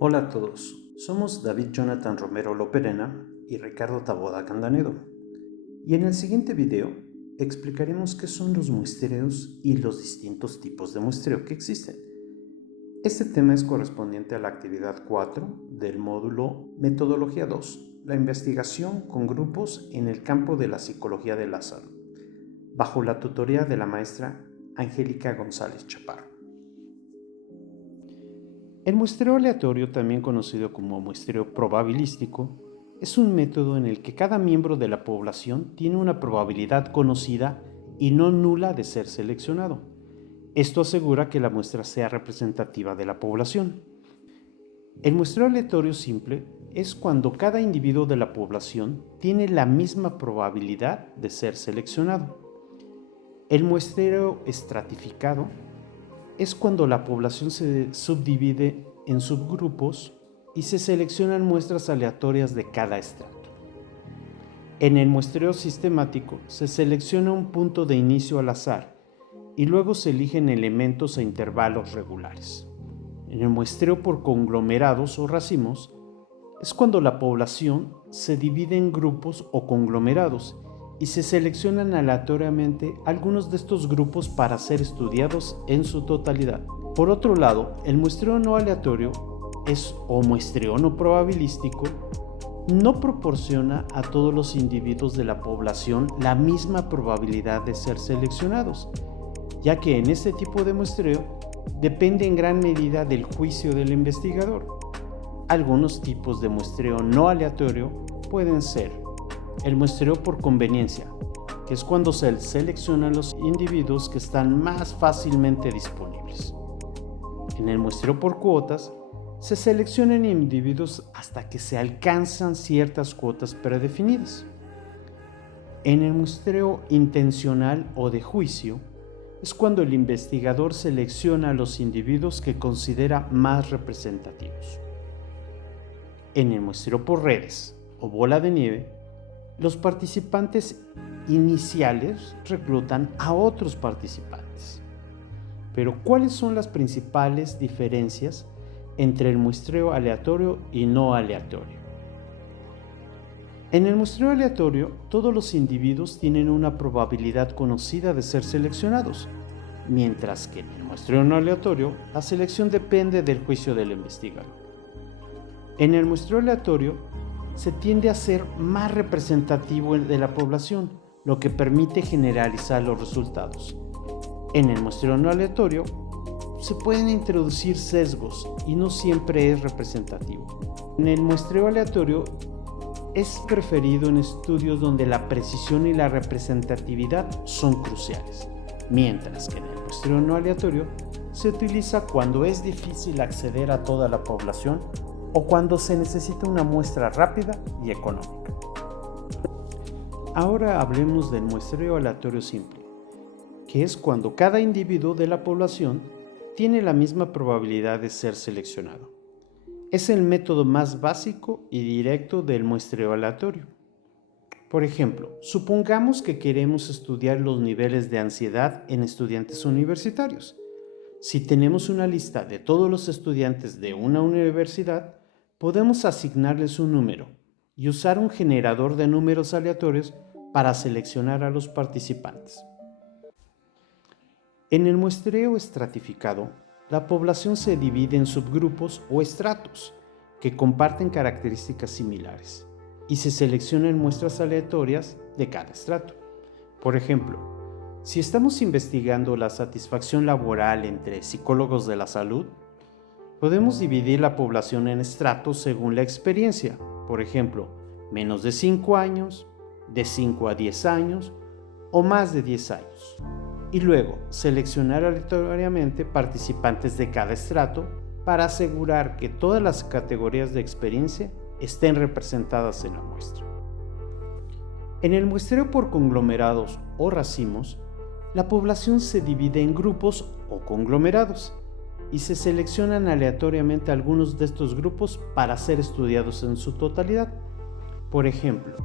Hola a todos, somos David Jonathan Romero Loperena y Ricardo Taboada Candanedo. Y en el siguiente video explicaremos qué son los muestreos y los distintos tipos de muestreo que existen. Este tema es correspondiente a la actividad 4 del módulo Metodología 2, la investigación con grupos en el campo de la psicología de la salud, bajo la tutoría de la maestra Angélica González Chaparro. El muestreo aleatorio, también conocido como muestreo probabilístico, es un método en el que cada miembro de la población tiene una probabilidad conocida y no nula de ser seleccionado. Esto asegura que la muestra sea representativa de la población. El muestreo aleatorio simple es cuando cada individuo de la población tiene la misma probabilidad de ser seleccionado. El muestreo estratificado es cuando la población se subdivide en subgrupos y se seleccionan muestras aleatorias de cada estrato. En el muestreo sistemático se selecciona un punto de inicio al azar y luego se eligen elementos a intervalos regulares. En el muestreo por conglomerados o racimos es cuando la población se divide en grupos o conglomerados y se seleccionan aleatoriamente algunos de estos grupos para ser estudiados en su totalidad. Por otro lado, el muestreo no aleatorio o muestreo no probabilístico no proporciona a todos los individuos de la población la misma probabilidad de ser seleccionados, ya que en este tipo de muestreo depende en gran medida del juicio del investigador. Algunos tipos de muestreo no aleatorio pueden ser el muestreo por conveniencia, que es cuando se seleccionan los individuos que están más fácilmente disponibles. En el muestreo por cuotas, se seleccionan individuos hasta que se alcanzan ciertas cuotas predefinidas. En el muestreo intencional o de juicio, es cuando el investigador selecciona a los individuos que considera más representativos. En el muestreo por redes o bola de nieve, los participantes iniciales reclutan a otros participantes. Pero, ¿cuáles son las principales diferencias entre el muestreo aleatorio y no aleatorio? En el muestreo aleatorio, todos los individuos tienen una probabilidad conocida de ser seleccionados, mientras que en el muestreo no aleatorio, la selección depende del juicio del investigador. En el muestreo aleatorio, se tiende a ser más representativo de la población, lo que permite generalizar los resultados. En el muestreo no aleatorio, se pueden introducir sesgos y no siempre es representativo. En el muestreo aleatorio, es preferido en estudios donde la precisión y la representatividad son cruciales, mientras que en el muestreo no aleatorio se utiliza cuando es difícil acceder a toda la población o cuando se necesita una muestra rápida y económica. Ahora hablemos del muestreo aleatorio simple, que es cuando cada individuo de la población tiene la misma probabilidad de ser seleccionado. Es el método más básico y directo del muestreo aleatorio. Por ejemplo, supongamos que queremos estudiar los niveles de ansiedad en estudiantes universitarios. Si tenemos una lista de todos los estudiantes de una universidad, podemos asignarles un número y usar un generador de números aleatorios para seleccionar a los participantes. En el muestreo estratificado, la población se divide en subgrupos o estratos que comparten características similares y se seleccionan muestras aleatorias de cada estrato. Por ejemplo, si estamos investigando la satisfacción laboral entre psicólogos de la salud, podemos dividir la población en estratos según la experiencia, por ejemplo, menos de 5 años, de 5 a 10 años o más de 10 años, y luego seleccionar aleatoriamente participantes de cada estrato para asegurar que todas las categorías de experiencia estén representadas en la muestra. En el muestreo por conglomerados o racimos, la población se divide en grupos o conglomerados y se seleccionan aleatoriamente algunos de estos grupos para ser estudiados en su totalidad. Por ejemplo,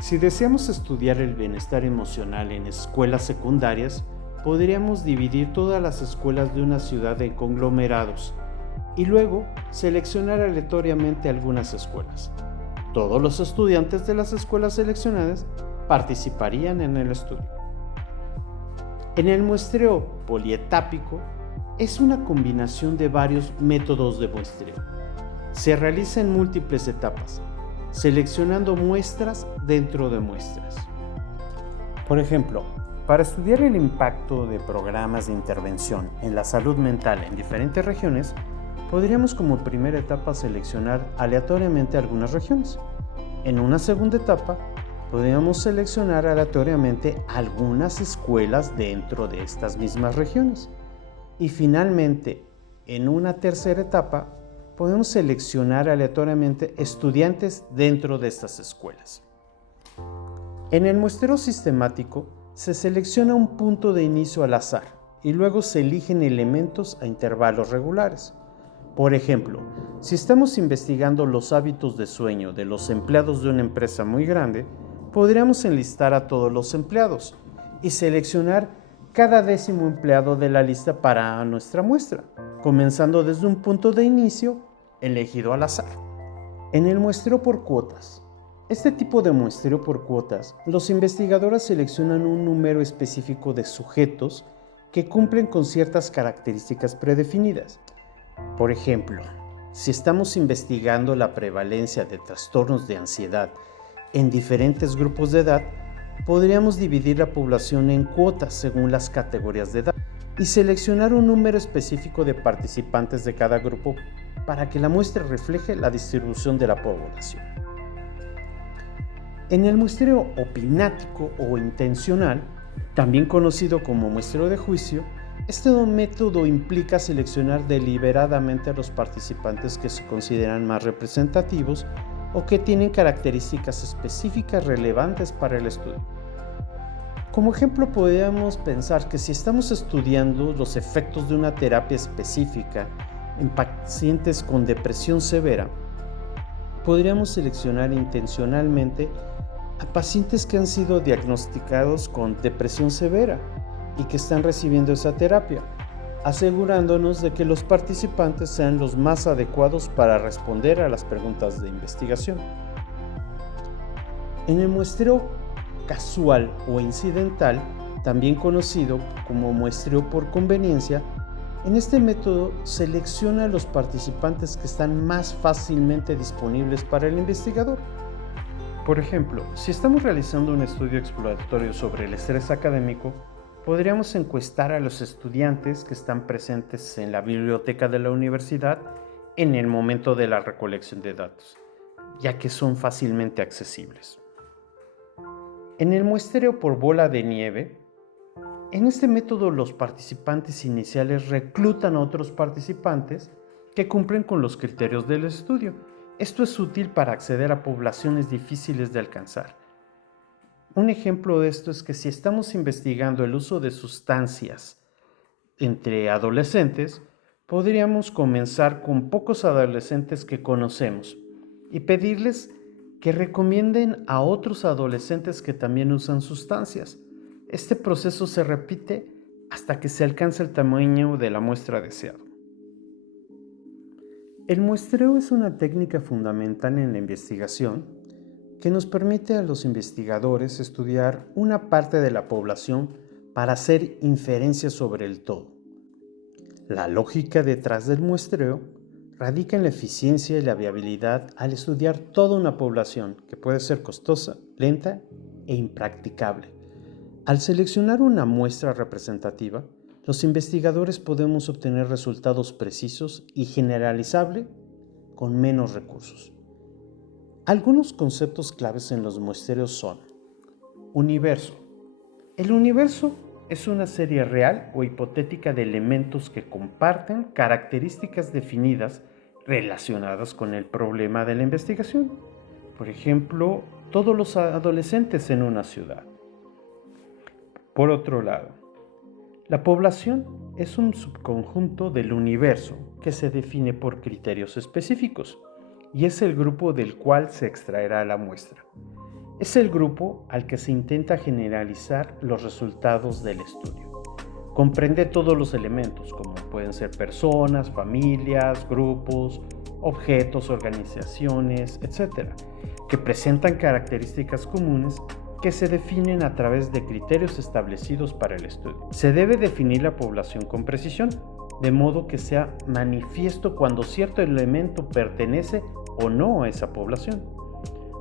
si deseamos estudiar el bienestar emocional en escuelas secundarias, podríamos dividir todas las escuelas de una ciudad en conglomerados y luego seleccionar aleatoriamente algunas escuelas. Todos los estudiantes de las escuelas seleccionadas participarían en el estudio. En el muestreo polietápico es una combinación de varios métodos de muestreo. Se realiza en múltiples etapas, seleccionando muestras dentro de muestras. Por ejemplo, para estudiar el impacto de programas de intervención en la salud mental en diferentes regiones, podríamos como primera etapa seleccionar aleatoriamente algunas regiones. En una segunda etapa, podríamos seleccionar aleatoriamente algunas escuelas dentro de estas mismas regiones. Y finalmente, en una tercera etapa, podemos seleccionar aleatoriamente estudiantes dentro de estas escuelas. En el muestreo sistemático, se selecciona un punto de inicio al azar y luego se eligen elementos a intervalos regulares. Por ejemplo, si estamos investigando los hábitos de sueño de los empleados de una empresa muy grande, podríamos enlistar a todos los empleados y seleccionar cada 10º empleado de la lista para nuestra muestra, comenzando desde un punto de inicio elegido al azar. En el muestreo por cuotas. Este tipo de muestreo por cuotas, los investigadores seleccionan un número específico de sujetos que cumplen con ciertas características predefinidas. Por ejemplo, si estamos investigando la prevalencia de trastornos de ansiedad en diferentes grupos de edad, podríamos dividir la población en cuotas según las categorías de edad y seleccionar un número específico de participantes de cada grupo para que la muestra refleje la distribución de la población. En el muestreo opinático o intencional, también conocido como muestreo de juicio, este método implica seleccionar deliberadamente a los participantes que se consideran más representativos o que tienen características específicas relevantes para el estudio. Como ejemplo, podríamos pensar que si estamos estudiando los efectos de una terapia específica en pacientes con depresión severa, podríamos seleccionar intencionalmente a pacientes que han sido diagnosticados con depresión severa y que están recibiendo esa terapia, asegurándonos de que los participantes sean los más adecuados para responder a las preguntas de investigación. En el muestreo casual o incidental, también conocido como muestreo por conveniencia, en este método selecciona a los participantes que están más fácilmente disponibles para el investigador. Por ejemplo, si estamos realizando un estudio exploratorio sobre el estrés académico, podríamos encuestar a los estudiantes que están presentes en la biblioteca de la universidad en el momento de la recolección de datos, ya que son fácilmente accesibles. En el muestreo por bola de nieve, en este método los participantes iniciales reclutan a otros participantes que cumplen con los criterios del estudio. Esto es útil para acceder a poblaciones difíciles de alcanzar. Un ejemplo de esto es que si estamos investigando el uso de sustancias entre adolescentes, podríamos comenzar con pocos adolescentes que conocemos y pedirles que recomienden a otros adolescentes que también usan sustancias. Este proceso se repite hasta que se alcanza el tamaño de la muestra deseado. El muestreo es una técnica fundamental en la investigación que nos permite a los investigadores estudiar una parte de la población para hacer inferencias sobre el todo. La lógica detrás del muestreo radica en la eficiencia y la viabilidad al estudiar toda una población que puede ser costosa, lenta e impracticable. Al seleccionar una muestra representativa, los investigadores podemos obtener resultados precisos y generalizables con menos recursos. Algunos conceptos claves en los muestreos son: universo. El universo es una serie real o hipotética de elementos que comparten características definidas relacionadas con el problema de la investigación. Por ejemplo, todos los adolescentes en una ciudad. Por otro lado, la población es un subconjunto del universo que se define por criterios específicos y es el grupo del cual se extraerá la muestra. Es el grupo al que se intenta generalizar los resultados del estudio. Comprende todos los elementos, como pueden ser personas, familias, grupos, objetos, organizaciones, etc., que presentan características comunes que se definen a través de criterios establecidos para el estudio. Se debe definir la población con precisión, de modo que sea manifiesto cuando cierto elemento pertenece o no a esa población.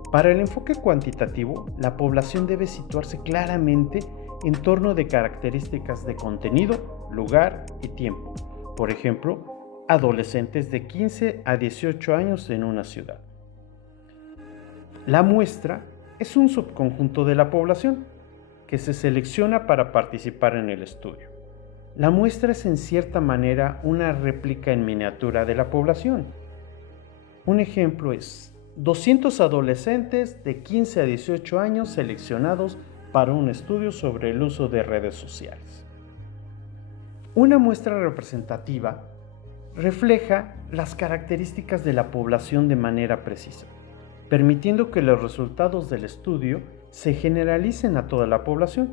Para el enfoque cuantitativo, la población debe situarse claramente en torno de características de contenido, lugar y tiempo. Por ejemplo, adolescentes de 15 a 18 años en una ciudad. La muestra es un subconjunto de la población que se selecciona para participar en el estudio. La muestra es en cierta manera una réplica en miniatura de la población. Un ejemplo es 200 adolescentes de 15 a 18 años seleccionados para un estudio sobre el uso de redes sociales. Una muestra representativa refleja las características de la población de manera precisa, permitiendo que los resultados del estudio se generalicen a toda la población.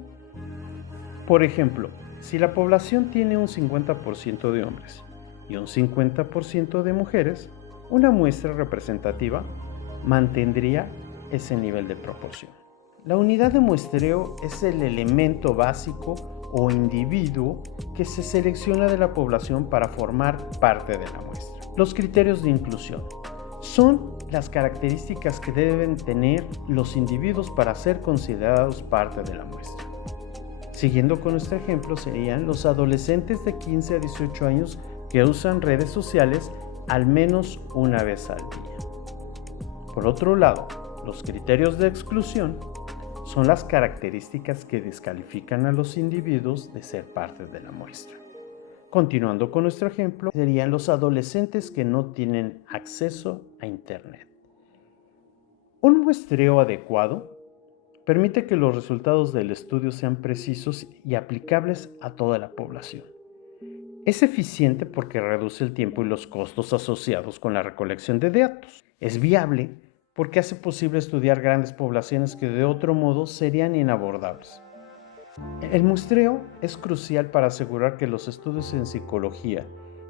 Por ejemplo, si la población tiene un 50% de hombres y un 50% de mujeres, una muestra representativa mantendría ese nivel de proporción. La unidad de muestreo es el elemento básico o individuo que se selecciona de la población para formar parte de la muestra. Los criterios de inclusión son las características que deben tener los individuos para ser considerados parte de la muestra. Siguiendo con nuestro ejemplo, serían los adolescentes de 15 a 18 años que usan redes sociales al menos una vez al día. Por otro lado, los criterios de exclusión son las características que descalifican a los individuos de ser parte de la muestra. Continuando con nuestro ejemplo, serían los adolescentes que no tienen acceso a Internet. Un muestreo adecuado permite que los resultados del estudio sean precisos y aplicables a toda la población. Es eficiente porque reduce el tiempo y los costos asociados con la recolección de datos. Es viable porque hace posible estudiar grandes poblaciones que de otro modo serían inabordables. El muestreo es crucial para asegurar que los estudios en psicología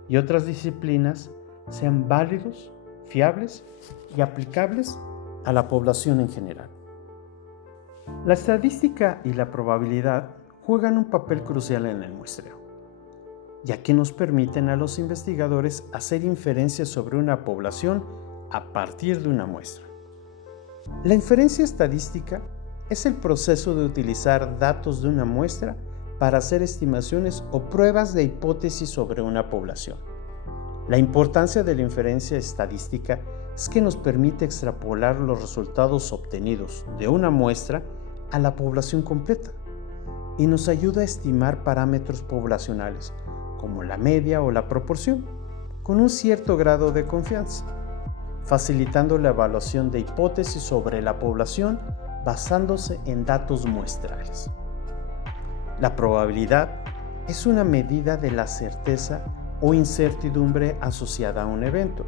y otras disciplinas sean válidos, fiables y aplicables a la población en general. La estadística y la probabilidad juegan un papel crucial en el muestreo, ya que nos permiten a los investigadores hacer inferencias sobre una población a partir de una muestra. La inferencia estadística es el proceso de utilizar datos de una muestra para hacer estimaciones o pruebas de hipótesis sobre una población. La importancia de la inferencia estadística es que nos permite extrapolar los resultados obtenidos de una muestra a la población completa y nos ayuda a estimar parámetros poblacionales como la media o la proporción con un cierto grado de confianza, facilitando la evaluación de hipótesis sobre la población basándose en datos muestrales. La probabilidad es una medida de la certeza o incertidumbre asociada a un evento.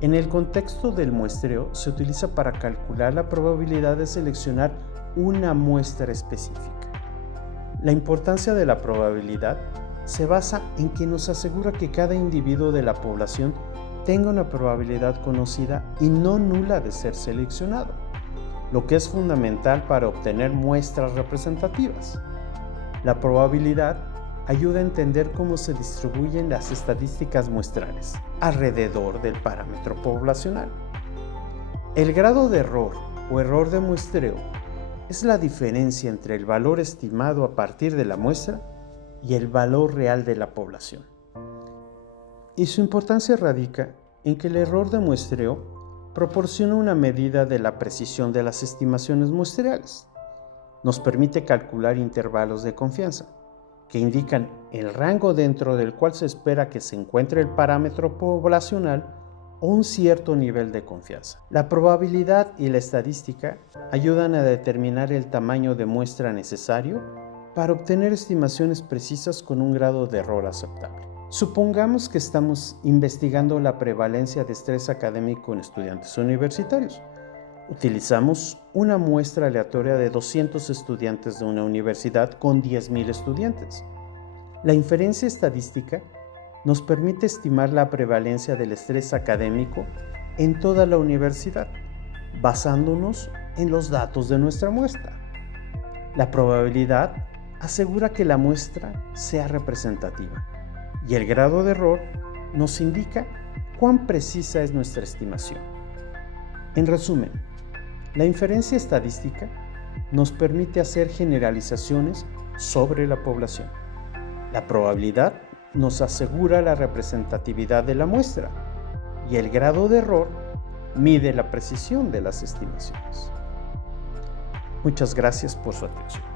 En el contexto del muestreo se utiliza para calcular la probabilidad de seleccionar una muestra específica. La importancia de la probabilidad se basa en que nos asegura que cada individuo de la población tenga una probabilidad conocida y no nula de ser seleccionado, lo que es fundamental para obtener muestras representativas. La probabilidad ayuda a entender cómo se distribuyen las estadísticas muestrales alrededor del parámetro poblacional. El grado de error o error de muestreo es la diferencia entre el valor estimado a partir de la muestra y el valor real de la población. Y su importancia radica en que el error de muestreo proporciona una medida de la precisión de las estimaciones muestrales. Nos permite calcular intervalos de confianza, que indican el rango dentro del cual se espera que se encuentre el parámetro poblacional o un cierto nivel de confianza. La probabilidad y la estadística ayudan a determinar el tamaño de muestra necesario para obtener estimaciones precisas con un grado de error aceptable. Supongamos que estamos investigando la prevalencia de estrés académico en estudiantes universitarios. Utilizamos una muestra aleatoria de 200 estudiantes de una universidad con 10,000 estudiantes. La inferencia estadística nos permite estimar la prevalencia del estrés académico en toda la universidad, basándonos en los datos de nuestra muestra. La probabilidad asegura que la muestra sea representativa y el grado de error nos indica cuán precisa es nuestra estimación. En resumen, la inferencia estadística nos permite hacer generalizaciones sobre la población. La probabilidad nos asegura la representatividad de la muestra y el grado de error mide la precisión de las estimaciones. Muchas gracias por su atención.